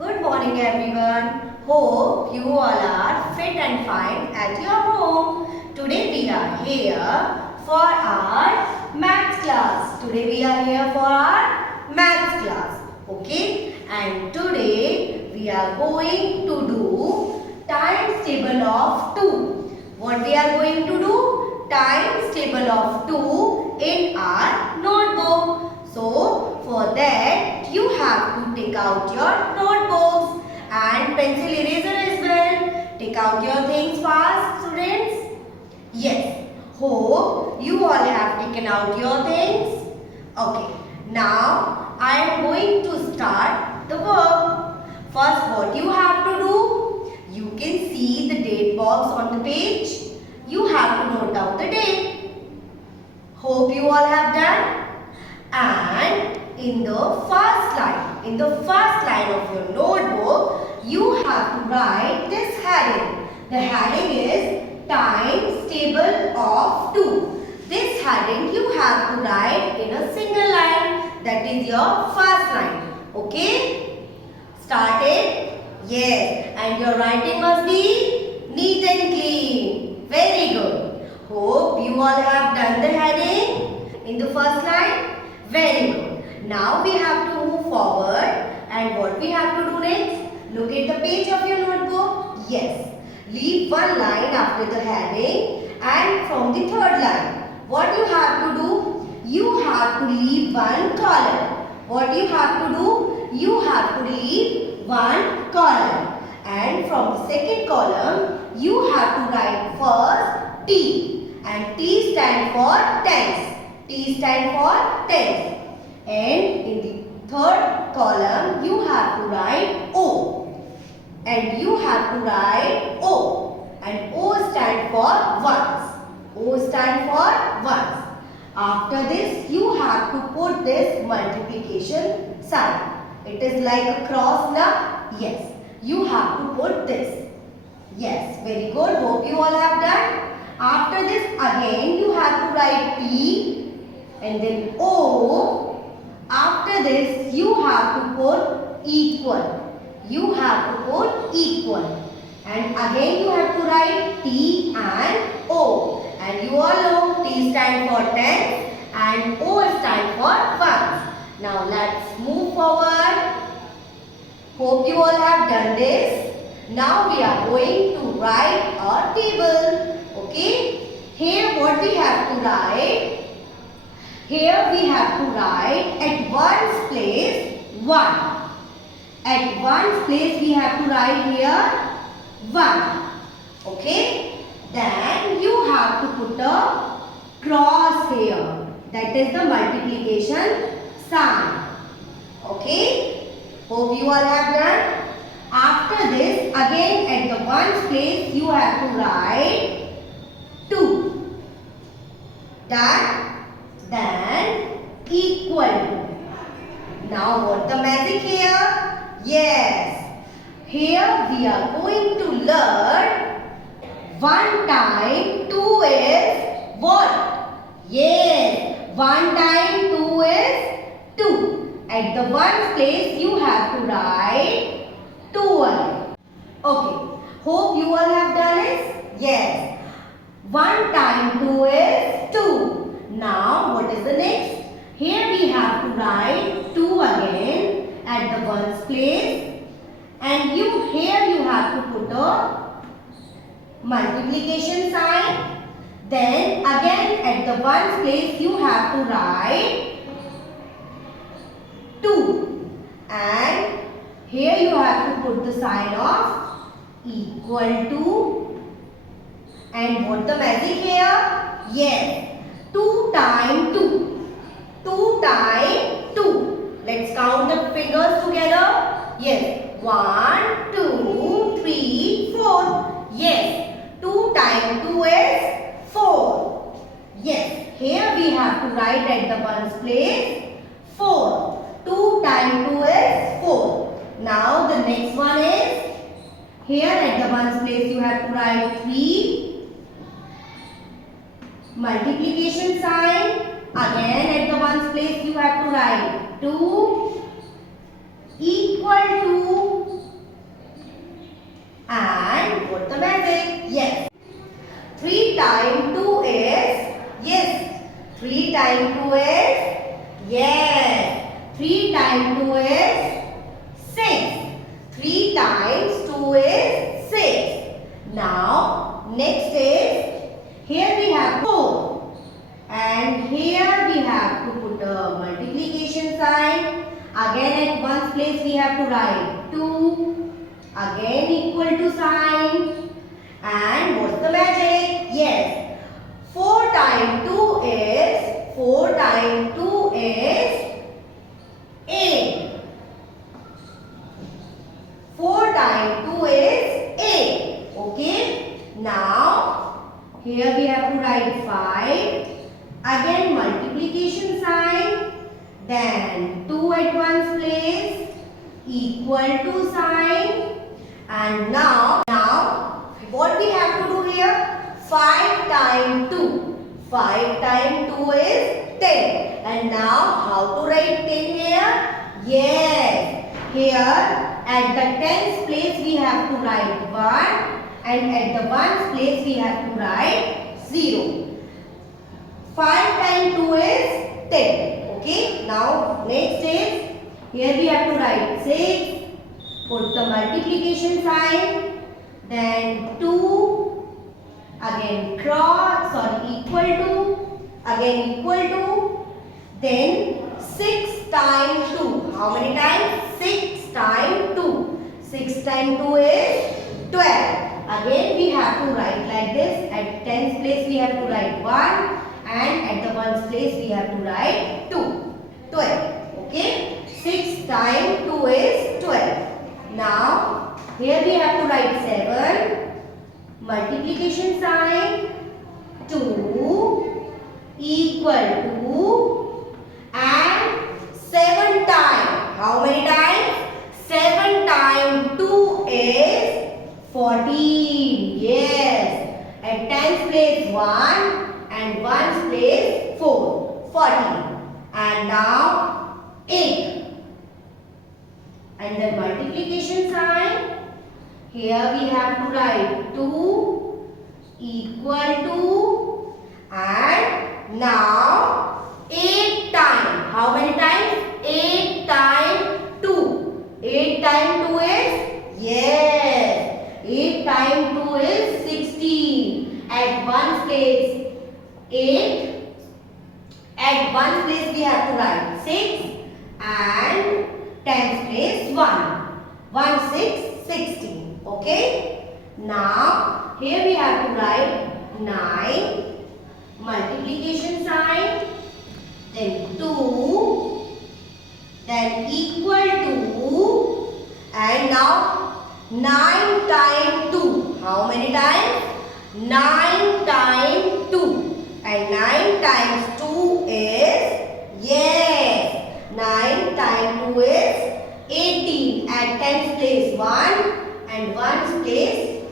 Good morning everyone. Hope you all are fit and fine at your home. Today we are here for our maths class. Today we are here for our maths class. Okay? And today we are going to do times table of 2. What we are going to do? Times table of 2 in our notebook. So, for that you have to take out your notebooks and pencil eraser as well. Take out your things fast, students. Yes. Hope you all have taken out your things. Okay. Now, I am going to start the work. First, what you have to do? You can see the date box on the page. You have to note down the date. Hope you all have done. And in the first line of your notebook, you have to write this heading. The heading is times table of 2. This heading you have to write in a single line. That is your first line. Okay? Started? Yes. And your writing must be neat and clean. Very good. Hope you all have done the heading in the first line. Very good. Now we have to move forward, and what we have to do next? Look at the page of your notebook. Yes. Leave one line after the heading, and from the third line, what you have to do? You have to leave one column. What you have to do? You have to leave one column. And from the second column, you have to write first T. And T stands for tens. T stands for tens. And in the third column, you have to write O. And you have to write O. And O stands for ones. O stands for ones. After this, you have to put this multiplication sign. It is like a cross now. Yes. You have to put this. Yes. Very good. Hope you all have done. After this, again, you have to write P. And then O. After this, you have to put equal. You have to put equal. And again, you have to write T and O. And you all know T stands for tens and O stands for ones. Now, let's move forward. Hope you all have done this. Now, we are going to write our table. Okay? Here, what we have to write? Here we have to write at ones place 1. At ones place we have to write here 1. Okay? Then you have to put a cross here. That is the multiplication sign. Okay? Hope you all have done. After this, again at the ones place you have to write 2. Done? Then equal to. Now what the magic here? Yes. Here we are going to learn 1 time 2 is what? Yes. 1 time 2 is 2. At the ones place you have to write 2 again. Okay. Hope you all have done it? Yes. 1 time 2 is 2. Now, what is the next? Here we have to write 2 again at the ones place. And here you have to put a multiplication sign. Then again at the ones place you have to write 2. And here you have to put the sign of equal to. And what the magic here? Yes. 2 times 2. 2 times 2. Let's count the fingers together. Yes. 1, 2, 3, 4. Yes. 2 times 2 is 4. Yes. Here we have to write at the ones place 4. 2 times 2 is 4. Now the next one is here at the ones place you have to write 3. Multiplication sign. Again at the ones place you have to write 2 equal to magic? Yes. 3 times 2 is? Yes. 3 times 2 is? Yes. 3 times 2 is? 6. 3 times 2 is 6. Now, next is, here we have 4. And here we have to put a multiplication sign. Again at one place we have to write 2. Again equal to sign. And what's the magic? Yes. 4 times 2 is? 4 times 2 is? 8. 4 times 2 is 8. Okay. Now, here we have to write 5. Again multiplication sign. Then 2 at one place. Equal to sign. And now what we have to do here? 5 times 2. 5 times 2 is 10. And now how to write 10 here? Yes. Here at the tens place we have to write 1. And at the ones place we have to write 0. 5 times 2 is 10. Okay. Now next is, here we have to write 6. Put the multiplication sign. Then 2. Again equal to. Again equal to. Then 6 times 2. How many times? 6 times 2. 6 times 2 is 12. Again we have to write like this. At tens place we have to write 1. And at the ones place we have to write 2. 12. Okay. 6 times 2 is 12. Now, here we have to write 7. Multiplication sign. 2 equal to. And 7 times. How many times? 7 times 2 is 14. Yes. At tens place 1. And ones place 4. 14. And now 8. And then multiplication sign. Here we have to write 2 equal to. And now 8 times. How many times? 8 times 2. 8 times 2 is? Yes. 8 times 2 is 16. At ones place 8. At ones place we have to write 6. And tens place 1. 1, 6, 16. Okay. Now, here we have to write 9. Multiplication sign. Then 2. Then equal to. And now 9 times 2. How many times? 9 times 2. And 9 times 2 is? Yes. 9 times 2 is 18. At tens place 1 and ones place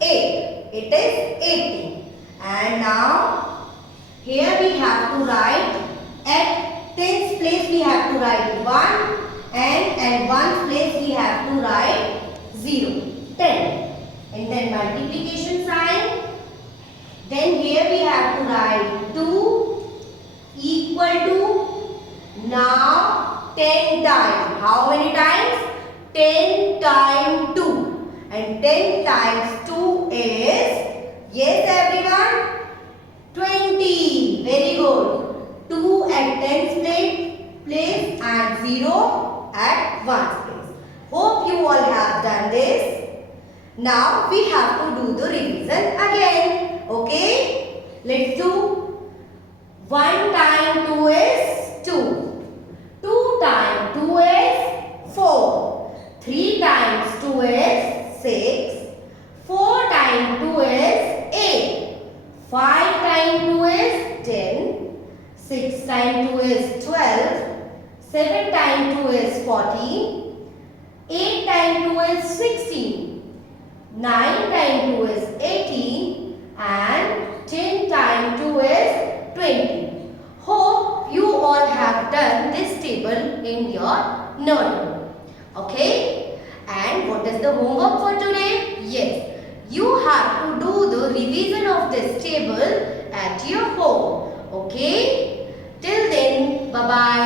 8. It is 18. And now here we have to write, at tens place we have to write 1 and at ones place we have to write 0. 10. And then multiplication sign. Then here we have to write 2 equal to. Now 10 times. How many times? 10 times 2. And 10 times 2 is? Yes everyone? 20. Very good. 2 at tens place and 0 at ones place. Hope you all have done this. Now we have to do the revision again. Okay? Let's do. 1 times 2 is 2. 2 times 2 is 4. 3 times 2 is 6. 4 times 2 is 8. 5 times 2 is 10. 6 times 2 is 12. 7 times 2 is 14. 8 times 2 is 16. 9 times 2 is 18. And 10 times 2 is 20. Hope you all have done this table in your notebook. Okay? And what is the homework for today? Yes, you have to do the revision of this table at your home. Okay? Till then, bye-bye.